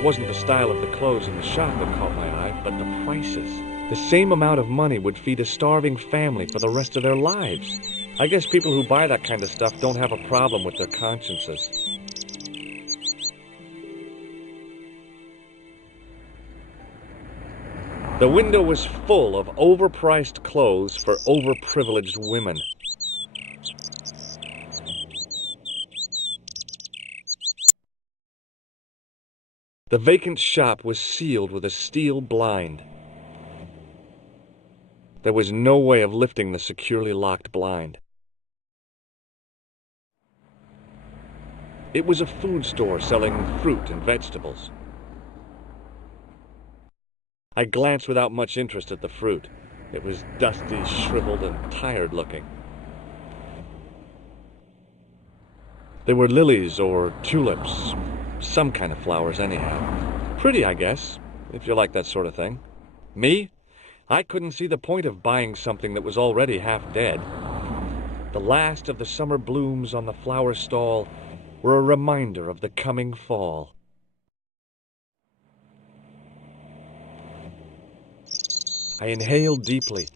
It wasn't the style of the clothes in the shop that caught my eye, but the prices. The same amount of money would feed a starving family for the rest of their lives. I guess people who buy that kind of stuff don't have a problem with their consciences. The window was full of overpriced clothes for overprivileged women. The vacant shop was sealed with a steel blind. There was no way of lifting the securely locked blind. It was a food store selling fruit and vegetables. I glanced without much interest at the fruit. It was dusty, shriveled, and tired-looking. They were lilies or tulips, some kind of flowers anyhow. Pretty, I guess, if you like that sort of thing. Me? I couldn't see the point of buying something that was already half dead. The last of the summer blooms on the flower stall were a reminder of the coming fall. I inhaled deeply,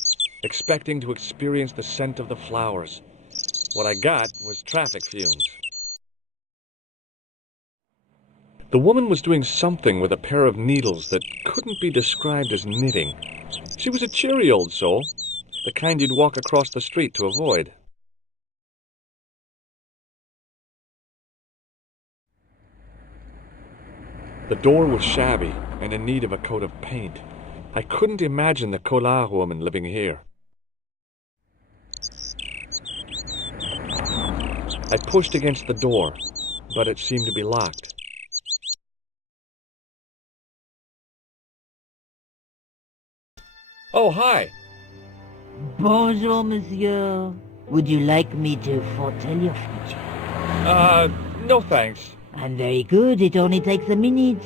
expecting to experience the scent of the flowers. What I got was traffic fumes. The woman was doing something with a pair of needles that couldn't be described as knitting. She was a cheery old soul, the kind you'd walk across the street to avoid. The door was shabby and in need of a coat of paint. I couldn't imagine the Collard woman living here. I pushed against the door, but it seemed to be locked. Oh, hi. Bonjour, monsieur. Would you like me to foretell your future? No thanks. I'm very good. It only takes a minute.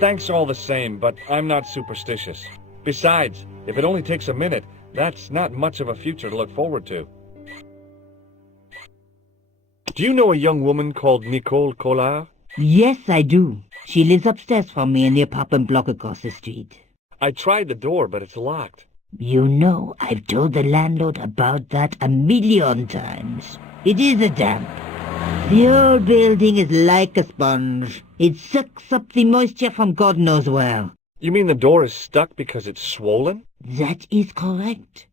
Thanks all the same, but I'm not superstitious. Besides, if it only takes a minute, that's not much of a future to look forward to. Do you know a young woman called Nicole Collard? Yes, I do. She lives upstairs from me in the apartment block across the street. I tried the door, but it's locked. You know, I've told the landlord about that 1,000,000 times. It is a damp. The old building is like a sponge. It sucks up the moisture from God knows where. You mean the door is stuck because it's swollen? That is correct.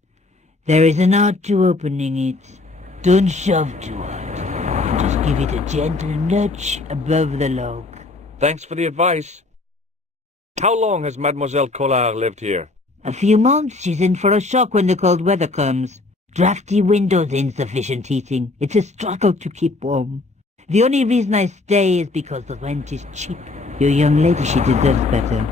There is an art to opening it. Don't shove too hard. Just give it a gentle nudge above the lock. Thanks for the advice. How long has Mademoiselle Collard lived here? A few months. She's in for a shock when the cold weather comes. Drafty windows, insufficient heating. It's a struggle to keep warm. The only reason I stay is because the rent is cheap. Your young lady, she deserves better.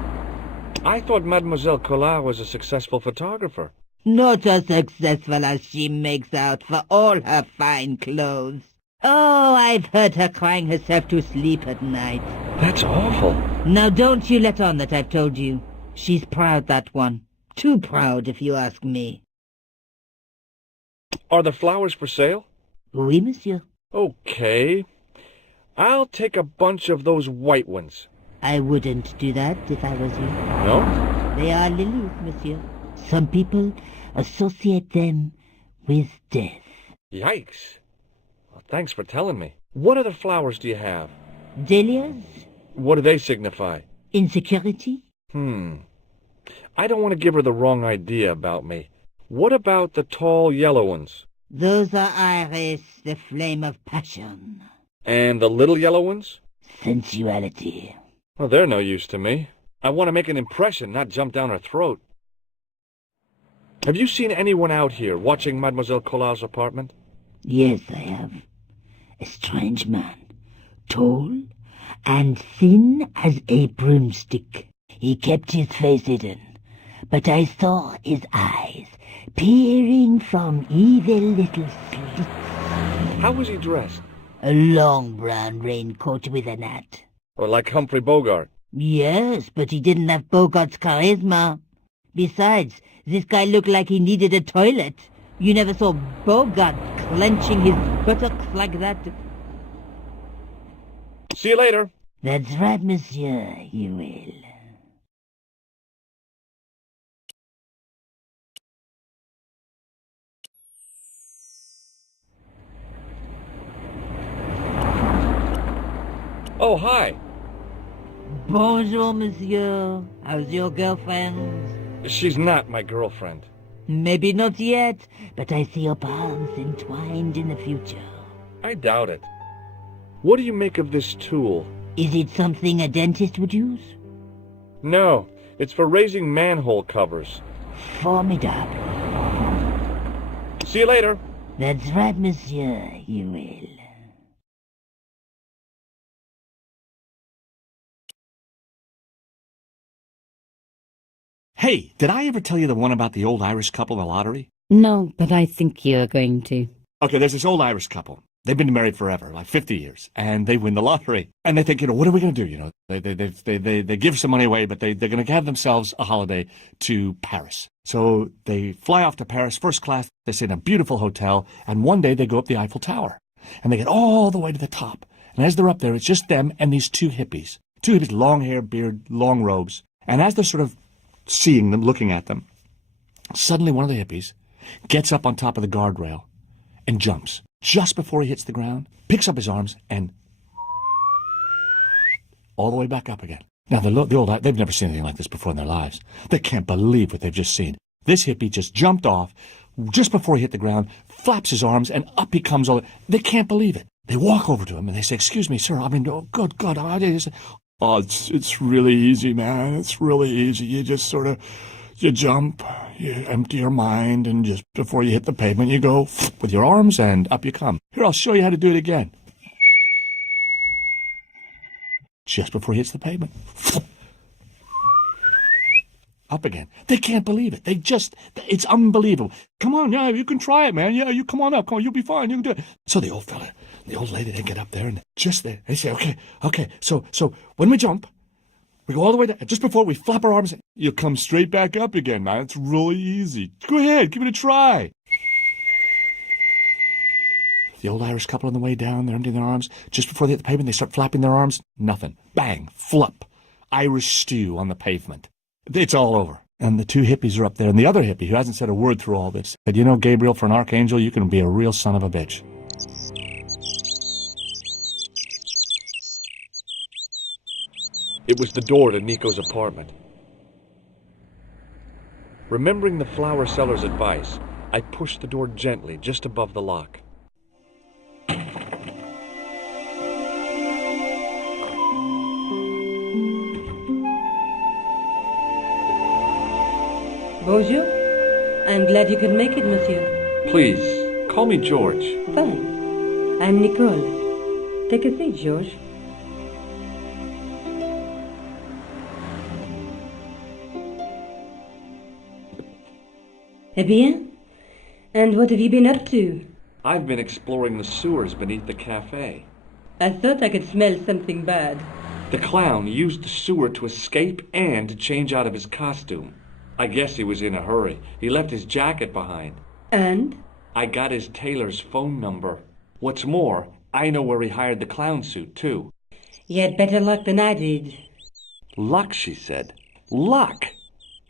I thought Mademoiselle Collard was a successful photographer. Not as successful as she makes out for all her fine clothes. Oh, I've heard her crying herself to sleep at night. That's awful. Now don't you let on that I've told you. She's proud, that one. Too proud, if you ask me. Are the flowers for sale? Oui, monsieur. Okay. I'll take a bunch of those white ones. I wouldn't do that if I was you. No? They are lilies, monsieur. Some people associate them with death. Yikes. Well, thanks for telling me. What other flowers do you have? Dahlias? What do they signify? Insecurity? I don't want to give her the wrong idea about me. What about the tall yellow ones? Those are iris, the flame of passion. And the little yellow ones? Sensuality. Well, they're no use to me. I want to make an impression, not jump down her throat. Have you seen anyone out here watching Mademoiselle Collard's apartment? Yes, I have. A strange man. Tall and thin as a broomstick. He kept his face hidden, but I saw his eyes peering from evil little slits. How was he dressed? A long brown raincoat with a hat. Or like Humphrey Bogart? Yes, but he didn't have Bogart's charisma. Besides, this guy looked like he needed a toilet. You never saw Bogart clenching his buttocks like that. See you later. That's right, monsieur, you will. Oh, hi. Bonjour, monsieur. How's your girlfriend? She's not my girlfriend. Maybe not yet, but I see your paths entwined in the future. I doubt it. What do you make of this tool? Is it something a dentist would use? No, it's for raising manhole covers. Formidable. See you later. That's right, monsieur, you will. Hey, did I ever tell you the one about the old Irish couple in the lottery? No, but I think you're going to. Okay, there's this old Irish couple. They've been married forever, like 50 years, and they win the lottery. And they think, what are we going to do? They give some money away, but they're going to have themselves a holiday to Paris. So they fly off to Paris, first class. They stay in a beautiful hotel, and one day they go up the Eiffel Tower. And they get all the way to the top. And as they're up there, it's just them and these two hippies. Two hippies, long hair, beard, long robes. And as they're sort of seeing them, looking at them, suddenly one of the hippies gets up on top of the guardrail and jumps. Just before he hits the ground, picks up his arms and all the way back up again. Now, they've never seen anything like this before in their lives. They can't believe what they've just seen. This hippie just jumped off just before he hit the ground, flaps his arms, and up he comes. They can't believe it. They walk over to him and they say, "Excuse me, sir. Oh, good God. Oh, it's really easy, man. It's really easy. You just sort of, you jump, you empty your mind, and just before you hit the pavement, you go with your arms, and up you come. Here, I'll show you how to do it again. Just before he hits the pavement. Up again. They can't believe it. It's unbelievable. Come on, yeah, you can try it, man. Yeah, you come on up. Come on, you'll be fine. You can do it. So the old fella, the old lady, they get up there, and just there, they say, okay. So when we jump, we go all the way down. Just before we flap our arms, you'll come straight back up again, man. It's really easy. Go ahead, give it a try. The old Irish couple on the way down, they're emptying their arms. Just before they hit the pavement, they start flapping their arms. Nothing. Bang. Flop. Irish stew on the pavement. It's all over. And the two hippies are up there. And the other hippie, who hasn't said a word through all this, said, Gabriel, for an archangel, you can be a real son of a bitch. It was the door to Nico's apartment. Remembering the flower seller's advice, I pushed the door gently just above the lock. Bonjour. I'm glad you could make it, monsieur. Please, call me George. Fine. I'm Nicole. Take a seat, George. Eh bien? And what have you been up to? I've been exploring the sewers beneath the cafe. I thought I could smell something bad. The clown used the sewer to escape and to change out of his costume. I guess he was in a hurry. He left his jacket behind. And? I got his tailor's phone number. What's more, I know where he hired the clown suit, too. You had better luck than I did. Luck, she said. Luck!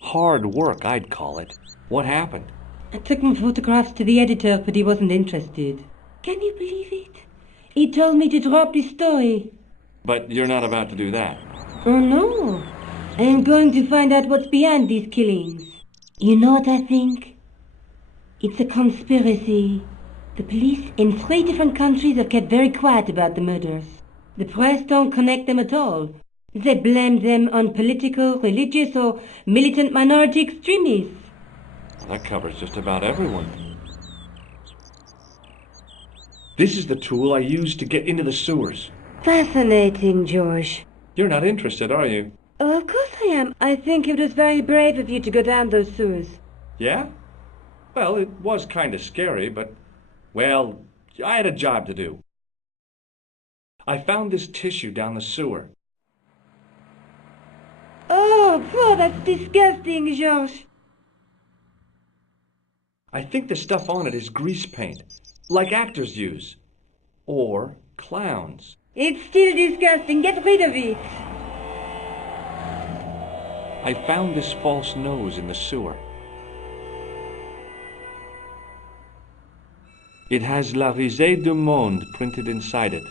Hard work, I'd call it. What happened? I took my photographs to the editor, but he wasn't interested. Can you believe it? He told me to drop the story. But you're not about to do that. Oh, no. I am going to find out what's behind these killings. You know what I think? It's a conspiracy. The police in 3 different countries have kept very quiet about the murders. The press don't connect them at all. They blame them on political, religious, or militant minority extremists. That covers just about everyone. This is the tool I used to get into the sewers. Fascinating, George. You're not interested, are you? Oh, of course I am. I think it was very brave of you to go down those sewers. Yeah? Well, it was kind of scary, but, well, I had a job to do. I found this tissue down the sewer. Oh, that's disgusting, George. I think the stuff on it is grease paint, like actors use. Or clowns. It's still disgusting. Get rid of it. I found this false nose in the sewer. It has La Risée du Monde printed inside it.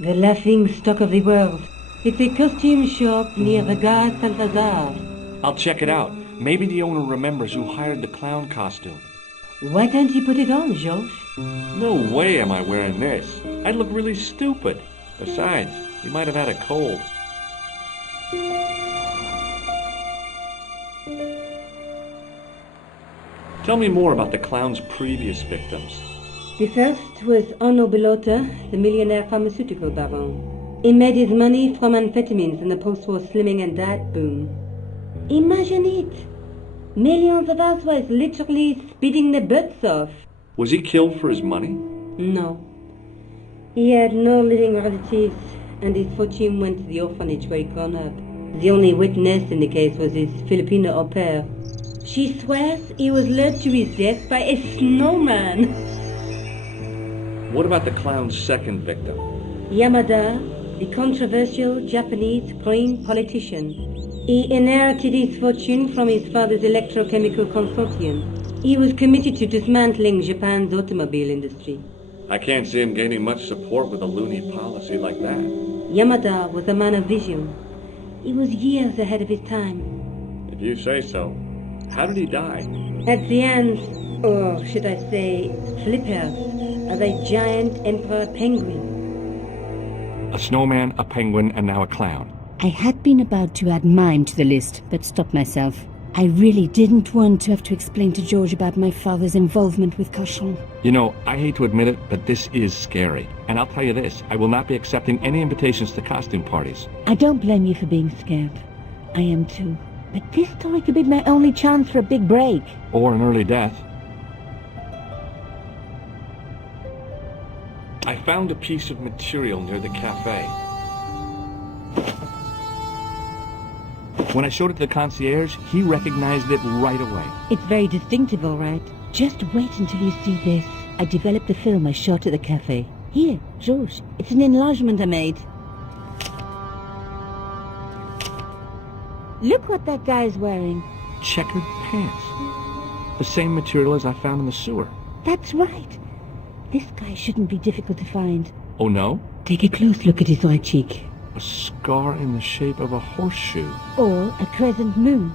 The laughing stock of the world. It's a costume shop near the Gare Saint-Lazare. I'll check it out. Maybe the owner remembers who hired the clown costume. Why don't you put it on, Georges? No way am I wearing this. I'd look really stupid. Besides, you might have had a cold. Tell me more about the clown's previous victims. The first was Arnaud Bellotta, the millionaire pharmaceutical baron. He made his money from amphetamines in the post-war slimming and diet boom. Imagine it! Millions of housewives literally speeding their butts off. Was he killed for his money? No. He had no living relatives, and his fortune went to the orphanage where he'd grown up. The only witness in the case was his Filipino au pair. She swears he was led to his death by a snowman. What about the clown's second victim? Yamada, the controversial Japanese green politician. He inherited his fortune from his father's electrochemical consortium. He was committed to dismantling Japan's automobile industry. I can't see him gaining much support with a loony policy like that. Yamada was a man of vision. He was years ahead of his time. If you say so. How did he die? At the hands, or should I say, flippers, of a giant emperor penguin. A snowman, a penguin, and now a clown. I had been about to add mine to the list, but stopped myself. I really didn't want to have to explain to George about my father's involvement with Cochon. You know, I hate to admit it, but this is scary. And I'll tell you this, I will not be accepting any invitations to costume parties. I don't blame you for being scared. I am too. But this story could be my only chance for a big break. Or an early death. I found a piece of material near the cafe. When I showed it to the concierge, he recognized it right away. It's very distinctive, all right. Just wait until you see this. I developed a film I shot at the cafe. Here, Georges, it's an enlargement I made. Look what that guy's wearing. Checkered pants. The same material as I found in the sewer. That's right. This guy shouldn't be difficult to find. Oh no? Take a close look at his right cheek. A scar in the shape of a horseshoe. Or a crescent moon.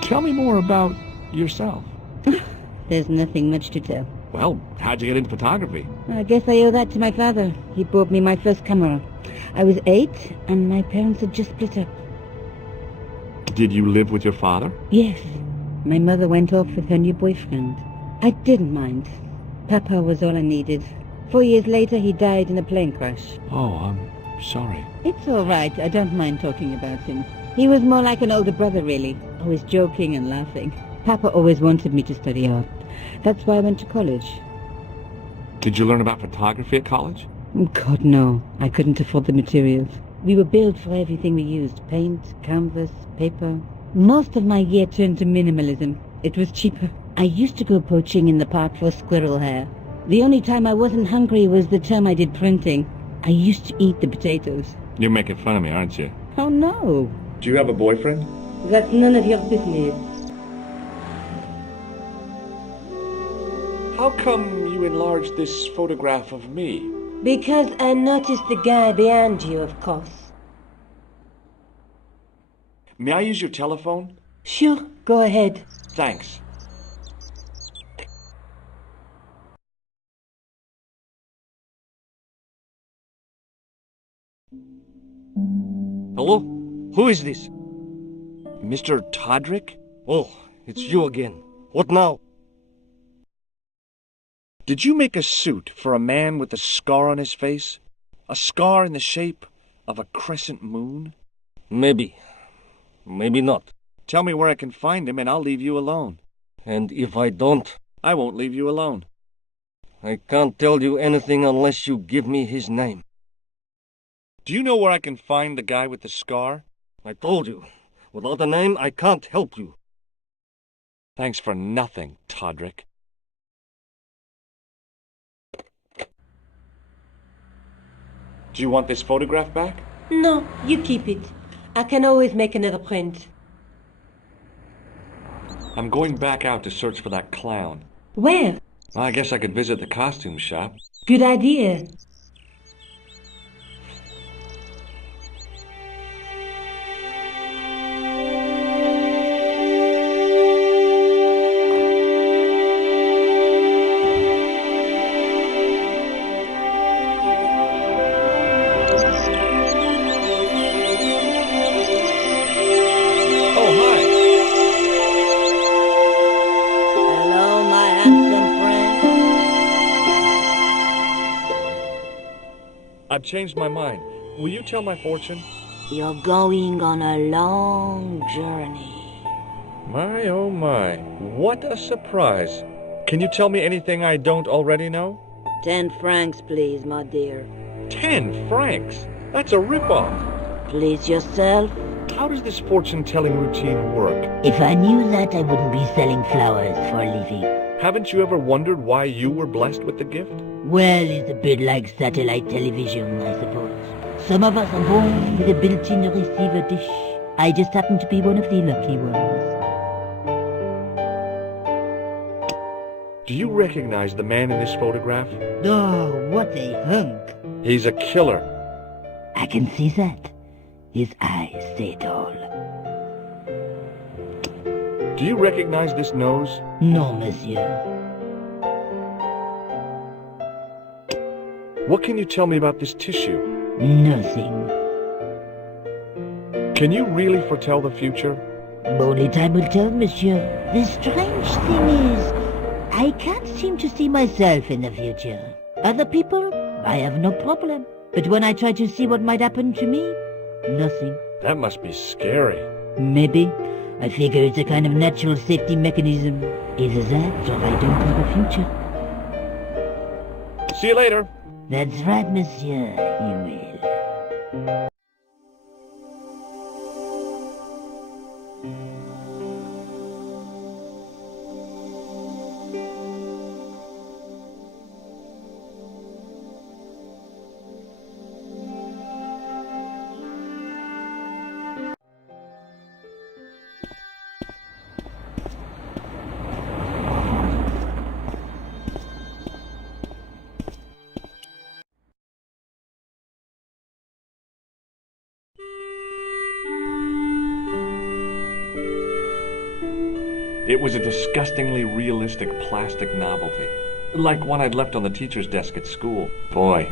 Tell me more about yourself. There's nothing much to tell. Well, how'd you get into photography? I guess I owe that to my father. He bought me my first camera. I was 8, and my parents had just split up. Did you live with your father? Yes. My mother went off with her new boyfriend. I didn't mind. Papa was all I needed. 4 years later, he died in a plane crash. Oh, I'm sorry. It's all right. I don't mind talking about him. He was more like an older brother, really. Always joking and laughing. Papa always wanted me to study art. That's why I went to college. Did you learn about photography at college? God, no. I couldn't afford the materials. We were billed for everything we used. Paint, canvas, paper. Most of my year turned to minimalism. It was cheaper. I used to go poaching in the park for squirrel hair. The only time I wasn't hungry was the term I did printing. I used to eat the potatoes. You're making fun of me, aren't you? Oh, no. Do you have a boyfriend? That's none of your business. How come you enlarged this photograph of me? Because I noticed the guy behind you, of course. May I use your telephone? Sure, go ahead. Thanks. Hello? Who is this? Mr. Todrick? Oh, it's you again. What now? Did you make a suit for a man with a scar on his face? A scar in the shape of a crescent moon? Maybe. Maybe not. Tell me where I can find him and I'll leave you alone. And if I don't, I won't leave you alone. I can't tell you anything unless you give me his name. Do you know where I can find the guy with the scar? I told you. Without a name, I can't help you. Thanks for nothing, Todrick. Do you want this photograph back? No, you keep it. I can always make another print. I'm going back out to search for that clown. Where? I guess I could visit the costume shop. Good idea. Oh, hi. Hello, my handsome friend. I've changed my mind. Will you tell my fortune? You're going on a long journey. My, oh my. What a surprise. Can you tell me anything I don't already know? 10 francs, please, my dear. 10 francs? That's a ripoff. Please yourself. How does this fortune-telling routine work? If I knew that, I wouldn't be selling flowers for a living. Haven't you ever wondered why you were blessed with the gift? Well, it's a bit like satellite television, I suppose. Some of us are born with a built-in receiver dish. I just happen to be one of the lucky ones. Do you recognize the man in this photograph? Oh, what a hunk. He's a killer. I can see that. His eyes say it all. Do you recognize this nose? No, monsieur. What can you tell me about this tissue? Nothing. Can you really foretell the future? Only time will tell, monsieur. The strange thing is, I can't seem to see myself in the future. Other people, I have no problem. But when I try to see what might happen to me, nothing. That must be scary. Maybe. I figure it's a kind of natural safety mechanism. Either that, or I don't have a future. See you later. That's right, monsieur. You will. It was a disgustingly realistic plastic novelty, like one I'd left on the teacher's desk at school. Boy,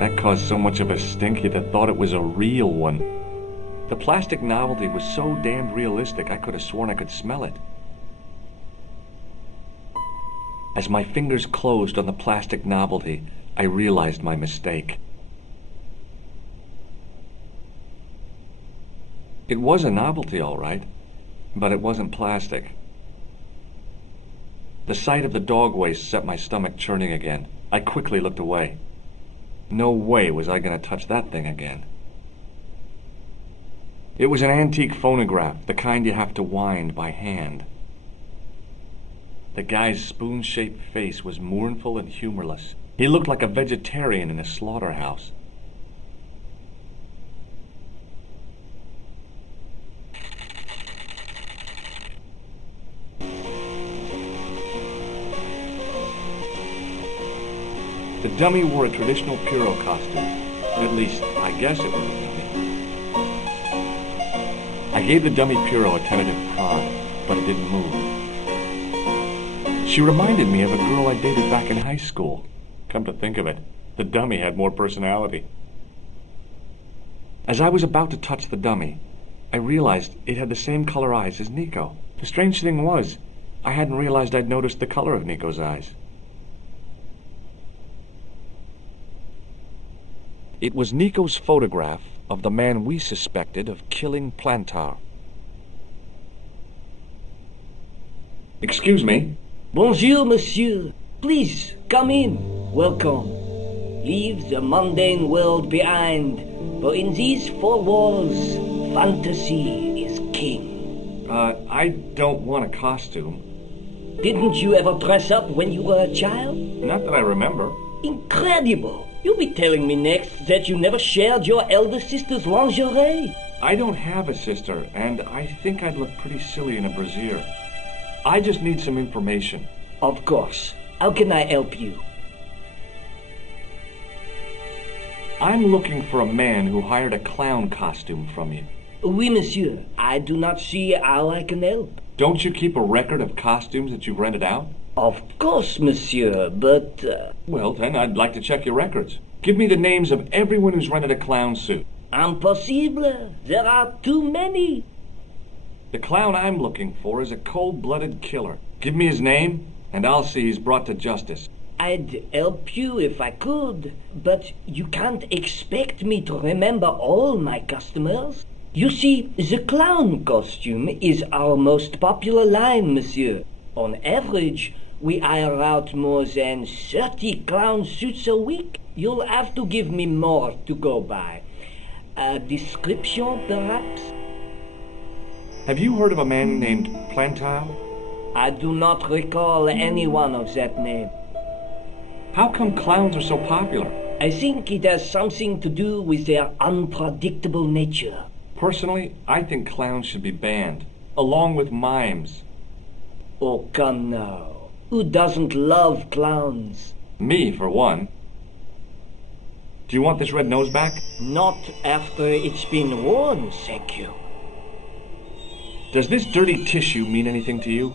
that caused so much of a stink you'd have thought it was a real one. The plastic novelty was so damned realistic I could have sworn I could smell it. As my fingers closed on the plastic novelty, I realized my mistake. It was a novelty, all right, but it wasn't plastic. The sight of the dog waste set my stomach churning again. I quickly looked away. No way was I going to touch that thing again. It was an antique phonograph, the kind you have to wind by hand. The guy's spoon-shaped face was mournful and humorless. He looked like a vegetarian in a slaughterhouse. The dummy wore a traditional Pierrot costume. At least, I guess it was a dummy. I gave the dummy Pierrot a tentative prod, but it didn't move. She reminded me of a girl I dated back in high school. Come to think of it, the dummy had more personality. As I was about to touch the dummy, I realized it had the same color eyes as Nico. The strange thing was, I hadn't realized I'd noticed the color of Nico's eyes. It was Nico's photograph of the man we suspected of killing Plantar. Excuse me? Bonjour, monsieur. Please, come in. Welcome. Leave the mundane world behind, for in these four walls, fantasy is king. I don't want a costume. Didn't you ever dress up when you were a child? Not that I remember. Incredible. You'll be telling me next that you never shared your elder sister's lingerie. I don't have a sister, and I think I'd look pretty silly in a brassiere. I just need some information. Of course. How can I help you? I'm looking for a man who hired a clown costume from you. Oui, monsieur. I do not see how I can help. Don't you keep a record of costumes that you've rented out? Of course, monsieur, but... Well, then, I'd like to check your records. Give me the names of everyone who's rented a clown suit. Impossible. There are too many. The clown I'm looking for is a cold-blooded killer. Give me his name, and I'll see he's brought to justice. I'd help you if I could, but you can't expect me to remember all my customers. You see, the clown costume is our most popular line, monsieur. On average, we hire out more than 30 clown suits a week. You'll have to give me more to go by. A description, perhaps? Have you heard of a man named Plantile? I do not recall anyone of that name. How come clowns are so popular? I think it has something to do with their unpredictable nature. Personally, I think clowns should be banned, along with mimes. Oh, come now. Who doesn't love clowns? Me, for one. Do you want this red nose back? Not after it's been worn, thank you. Does this dirty tissue mean anything to you?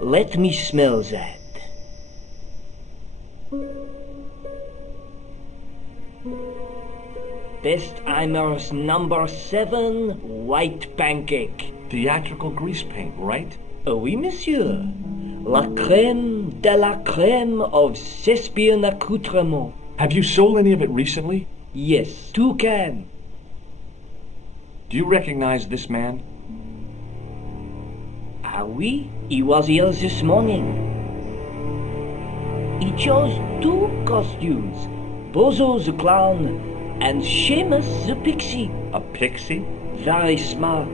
Let me smell that. Bestheimer's number 7 white pancake. Theatrical grease paint, right? Oui, monsieur. La crème de la crème of Thespian accoutrement. Have you sold any of it recently? Yes, 2 cans. Do you recognize this man? Ah oui, he was here this morning. He chose 2 costumes, Bozo the clown and Seamus the pixie. A pixie? Very smart.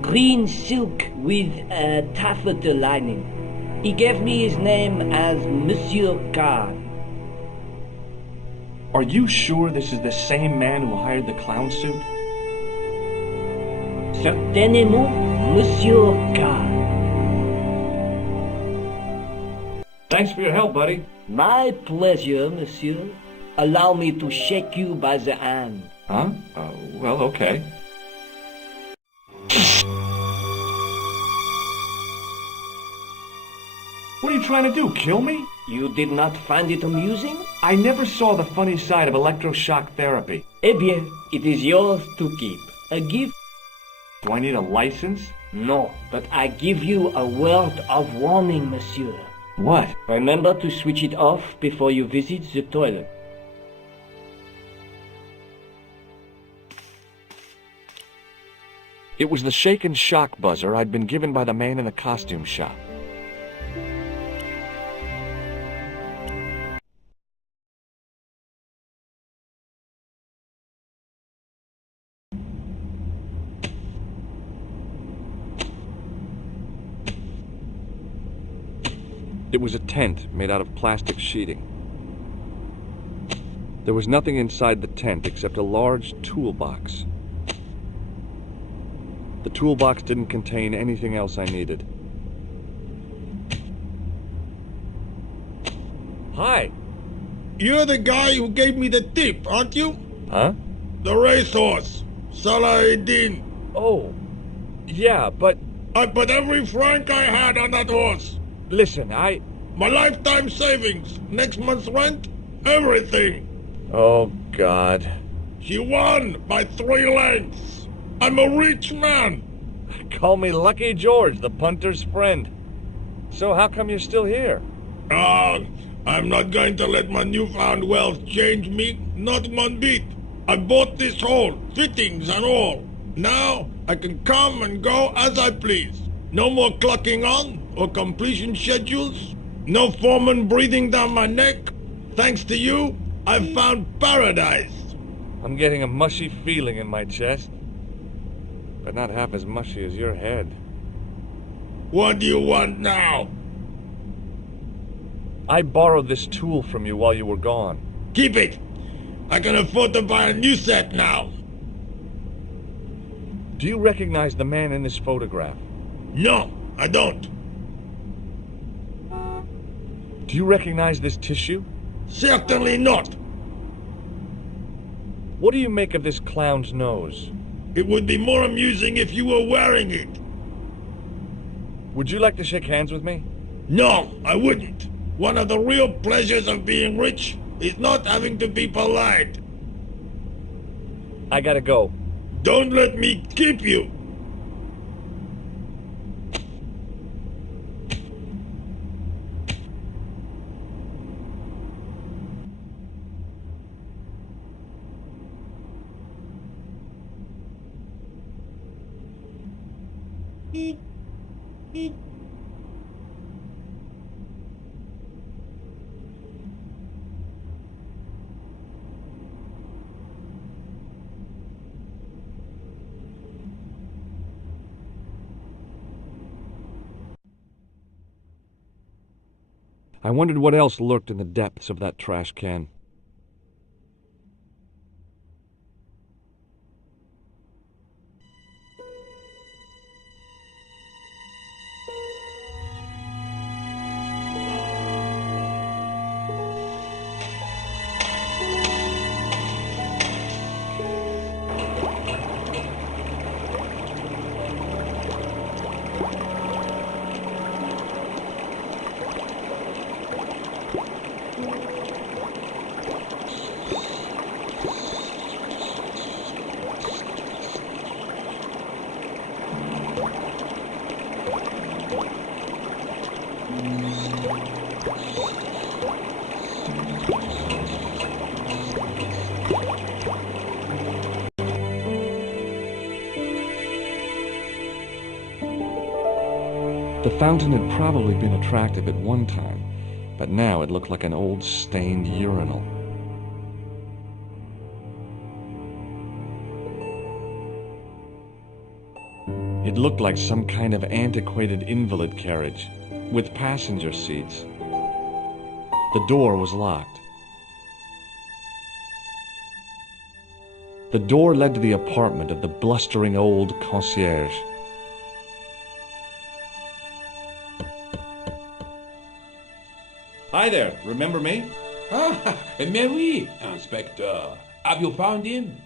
Green silk with a taffeta lining. He gave me his name as Monsieur Khan. Are you sure this is the same man who hired the clown suit? Certainement, Monsieur Khan. Thanks for your help, buddy. My pleasure, monsieur. Allow me to shake you by the hand. Huh? Well, okay. What are you trying to do, kill me? You did not find it amusing? I never saw the funny side of electroshock therapy. Eh bien, it is yours to keep. A gift? Do I need a license? No, but I give you a word of warning, monsieur. What? Remember to switch it off before you visit the toilet. It was the shake and shock buzzer I'd been given by the man in the costume shop. It was a tent made out of plastic sheeting. There was nothing inside the tent except a large toolbox. The toolbox didn't contain anything else I needed. Hi. You're the guy who gave me the tip, aren't you? Huh? The racehorse, Salahedin. Oh, yeah, but I put every franc I had on that horse. listen, My lifetime savings, next month's rent, everything. Oh, God. She won by 3 lengths. I'm a rich man. Call me Lucky George, the punter's friend. So how come you're still here? I'm not going to let my newfound wealth change me, not one bit. I bought this hole, fittings and all. Now I can come and go as I please. No more clocking on or completion schedules. No foreman breathing down my neck. Thanks to you, I've found paradise. I'm getting a mushy feeling in my chest. But not half as mushy as your head. What do you want now? I borrowed this tool from you while you were gone. Keep it! I can afford to buy a new set now. Do you recognize the man in this photograph? No, I don't. Do you recognize this tissue? Certainly not. What do you make of this clown's nose? It would be more amusing if you were wearing it. Would you like to shake hands with me? No, I wouldn't. One of the real pleasures of being rich is not having to be polite. I gotta go. Don't let me keep you. I wondered what else lurked in the depths of that trash can. The fountain had probably been attractive at one time, but now it looked like an old stained urinal. It looked like some kind of antiquated invalid carriage, with passenger seats. The door was locked. The door led to the apartment of the blustering old concierge. Hi there, remember me? Ah, mais oui, Inspector. Have you found him?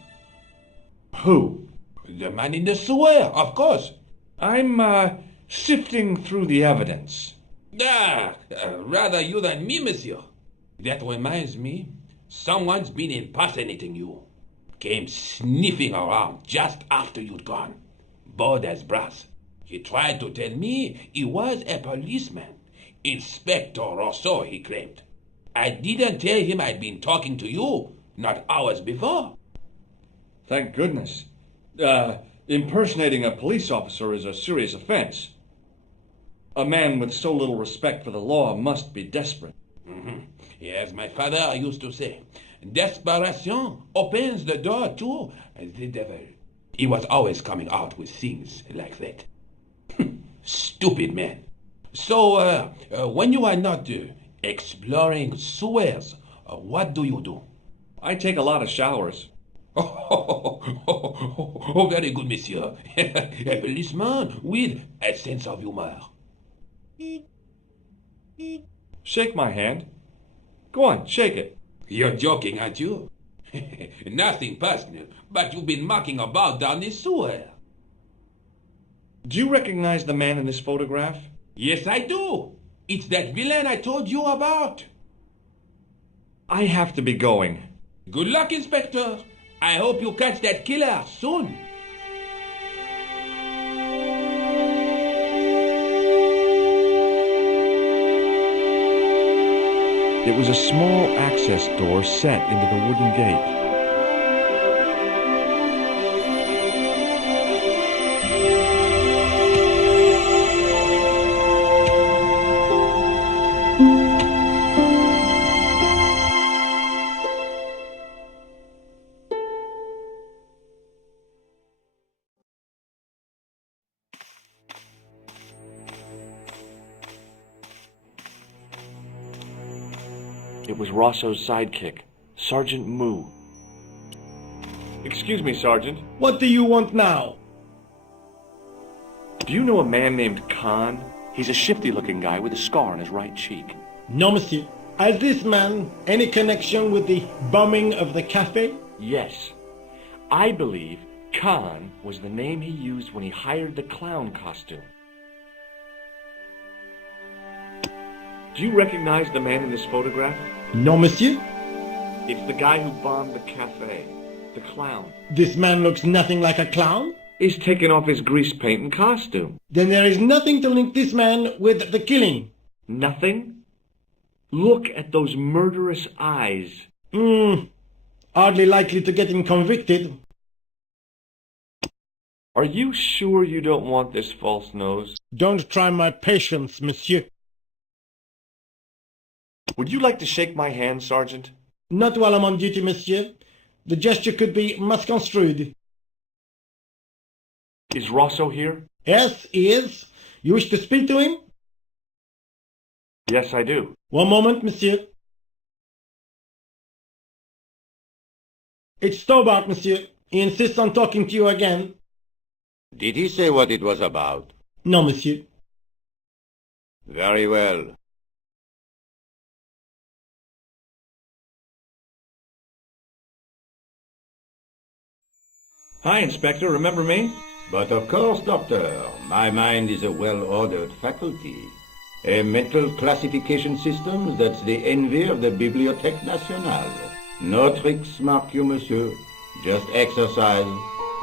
Who? The man in the sewer, of course. I'm, sifting through the evidence. Rather you than me, monsieur. That reminds me, someone's been impersonating you. Came sniffing around just after you'd gone. Bold as brass. He tried to tell me he was a policeman. Inspector or so, he claimed. I didn't tell him I'd been talking to you, not hours before. Thank goodness. Impersonating a police officer is a serious offense. A man with so little respect for the law must be desperate. Yes, my father used to say, desperation opens the door to the devil. He was always coming out with things like that. Stupid man. So, when you are not exploring sewers, what do you do? I take a lot of showers. Oh, very good, monsieur. A policeman with a sense of humor. Shake my hand. Go on, shake it. You're joking, aren't you? Nothing personal, but you've been mucking about down this sewer. Do you recognize the man in this photograph? Yes, I do. It's that villain I told you about. I have to be going. Good luck, Inspector. I hope you catch that killer soon. It was a small access door set into the wooden gate. It was Rosso's sidekick, Sergeant Moo. Excuse me, Sergeant. What do you want now? Do you know a man named Khan? He's a shifty-looking guy with a scar on his right cheek. No, monsieur. Has this man any connection with the bombing of the cafe? Yes. I believe Khan was the name he used when he hired the clown costume. Do you recognize the man in this photograph? No, monsieur. It's the guy who bombed the cafe. The clown. This man looks nothing like a clown. He's taken off his grease paint and costume. Then there is nothing to link this man with the killing. Nothing? Look at those murderous eyes. Hardly likely to get him convicted. Are you sure you don't want this false nose? Don't try my patience, monsieur. Would you like to shake my hand, Sergeant? Not while I'm on duty, monsieur. The gesture could be misconstrued. Is Rosso here? Yes, he is. You wish to speak to him? Yes, I do. One moment, monsieur. It's Stobart, monsieur. He insists on talking to you again. Did he say what it was about? No, monsieur. Very well. Hi, Inspector. Remember me? But of course, Doctor, my mind is a well-ordered faculty. A mental classification system that's the envy of the Bibliothèque Nationale. No tricks, mark you, monsieur. Just exercise.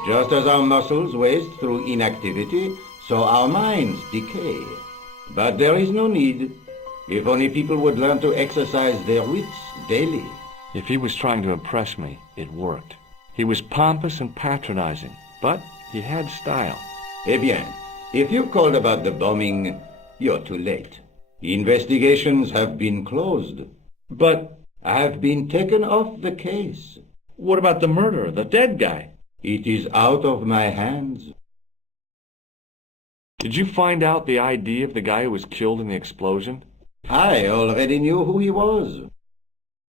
Just as our muscles waste through inactivity, so our minds decay. But there is no need. If only people would learn to exercise their wits daily. If he was trying to impress me, it worked. He was pompous and patronizing, but he had style. Eh bien, if you called about the bombing, you're too late. Investigations have been closed. But Have been taken off the case. what about the murderer, the dead guy? It is out of my hands. Did you find out the ID of the guy who was killed in the explosion? I already knew who he was.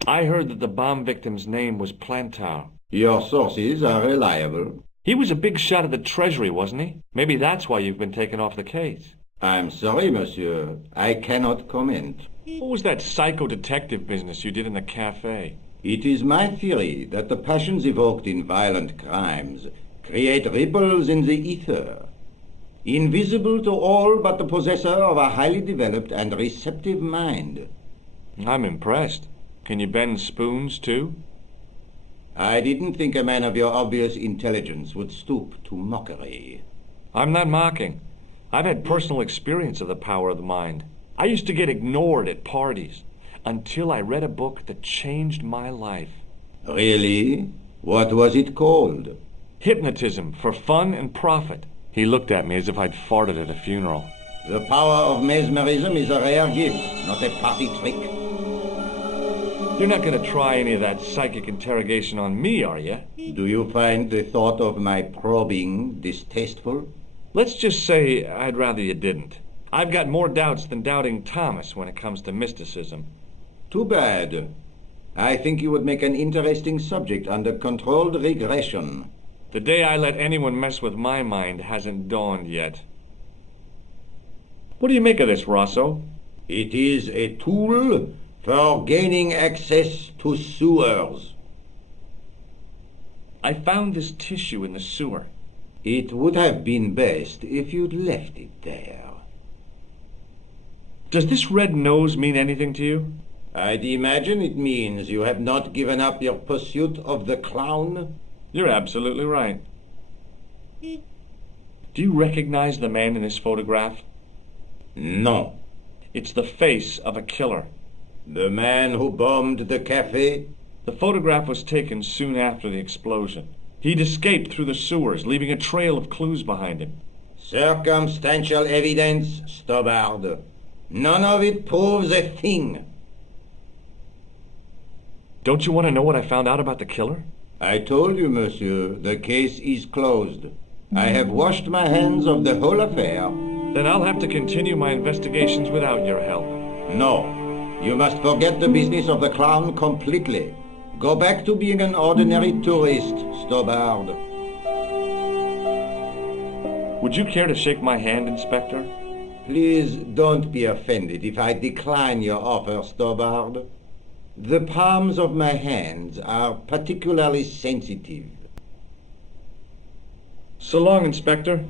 I heard that the bomb victim's name was Plantar. Your sources are reliable. He was a big shot at the Treasury, wasn't he? Maybe that's why you've been taken off the case. I'm sorry, monsieur. I cannot comment. What was that psycho-detective business you did in the cafe? It is my theory that the passions evoked in violent crimes create ripples in the ether, invisible to all but the possessor of a highly developed and receptive mind. I'm impressed. Can you bend spoons, too? I didn't think a man of your obvious intelligence would stoop to mockery. I'm not mocking. I've had personal experience of the power of the mind. I used to get ignored at parties until I read a book that changed my life. Really? What was it called? Hypnotism for Fun and Profit. He looked at me as if I'd farted at a funeral. The power of mesmerism is a rare gift, not a party trick. You're not going to try any of that psychic interrogation on me, are you? Do you find the thought of my probing distasteful? Let's just say I'd rather you didn't. I've got more doubts than Doubting Thomas when it comes to mysticism. Too bad. I think you would make an interesting subject under controlled regression. The day I let anyone mess with my mind hasn't dawned yet. What do you make of this, Rosso? It is a tool for gaining access to sewers. I found this tissue in the sewer. It would have been best if you'd left it there. Does this red nose mean anything to you? I'd imagine it means you have not given up your pursuit of the clown. You're absolutely right. Do you recognize the man in this photograph? No. It's the face of a killer. The man who bombed the cafe? The photograph was taken soon after the explosion. He'd escaped through the sewers, leaving a trail of clues behind him. Circumstantial evidence, Stobart. None of it proves a thing. Don't you want to know what I found out about the killer? I told you, monsieur, the case is closed. I have washed my hands of the whole affair. Then I'll have to continue my investigations without your help. No. You must forget the business of the clown completely. Go back to being an ordinary tourist, Stobart. Would you care to shake my hand, Inspector? Please don't be offended if I decline your offer, Stobart. The palms of my hands are particularly sensitive. So long, Inspector.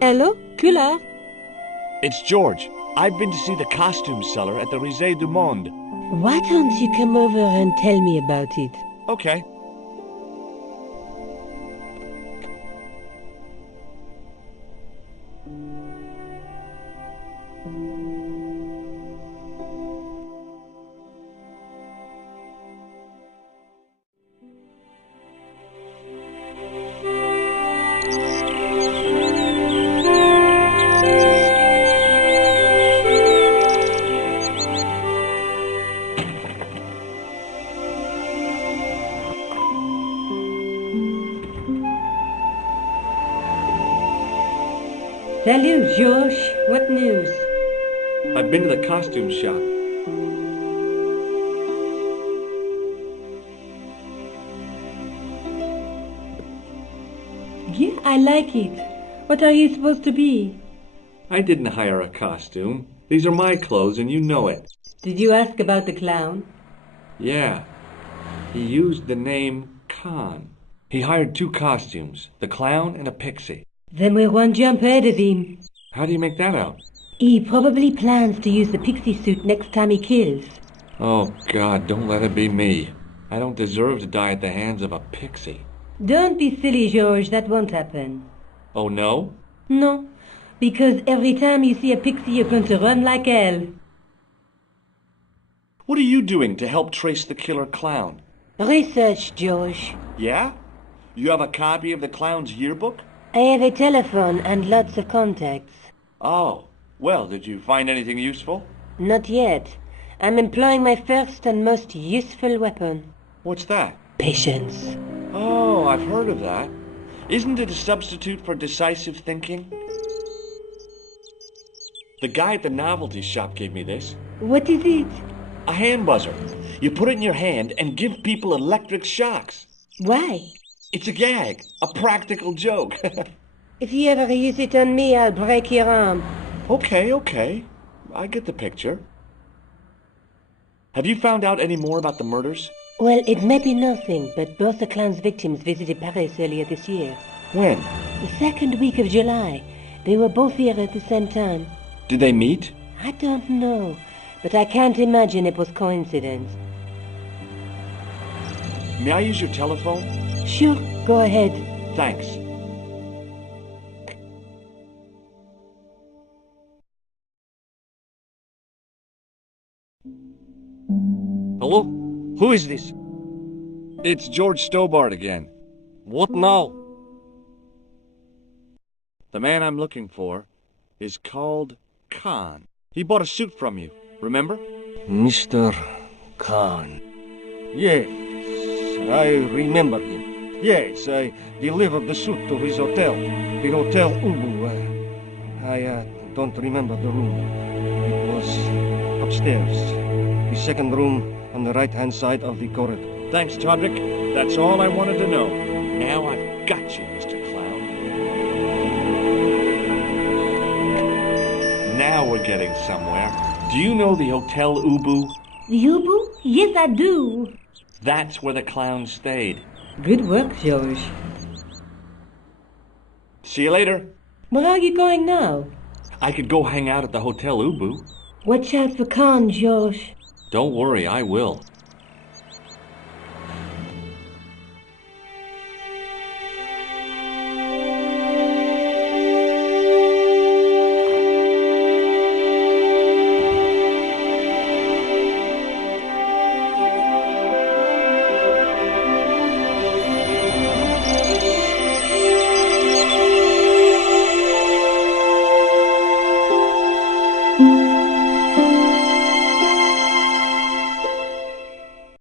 Hello, Kula? It's George. I've been to see the costume seller at the Risée du Monde. Why don't you come over and tell me about it? Okay. Salut, George. What news? I've been to the costume shop. Yeah, I like it. What are you supposed to be? I didn't hire a costume. These are my clothes, and you know it. Did you ask about the clown? Yeah. He used the name Khan. He hired 2 costumes, the clown and a pixie. Then we're one jump ahead of him. How do you make that out? He probably plans to use the pixie suit next time he kills. Oh, God, don't let it be me. I don't deserve to die at the hands of a pixie. Don't be silly, George. That won't happen. Oh, no? No, because every time you see a pixie, you're going to run like hell. What are you doing to help trace the killer clown? Research, George. Yeah? You have a copy of the clown's yearbook? I have a telephone and lots of contacts. Oh, well, did you find anything useful? Not yet. I'm employing my first and most useful weapon. What's that? Patience. Oh, I've heard of that. Isn't it a substitute for decisive thinking? The guy at the novelty shop gave me this. What is it? A hand buzzer. You put it in your hand and give people electric shocks. Why? It's a gag, a practical joke. If you ever use it on me, I'll break your arm. Okay. I get the picture. Have you found out any more about the murders? Well, it may be nothing, but both the clown's victims visited Paris earlier this year. When? The second week of July. They were both here at the same time. Did they meet? I don't know, but I can't imagine it was coincidence. May I use your telephone? Sure, go ahead. Thanks. Hello? Who is this? It's George Stobart again. What now? The man I'm looking for is called Khan. He bought a suit from you, remember? Mr. Khan. Yes, I remember him. Yes, I delivered the suit to his hotel, the Hotel Ubu. I don't remember the room. It was upstairs, the second room on the right-hand side of the corridor. Thanks, Todrick. That's all I wanted to know. Now I've got you, Mr. Clown. Now we're getting somewhere. Do you know the Hotel Ubu? The Ubu? Yes, I do. That's where the clown stayed. Good work, George. See you later. Where are you going now? I could go hang out at the Hotel Ubu. Watch out for Khan, George. Don't worry, I will.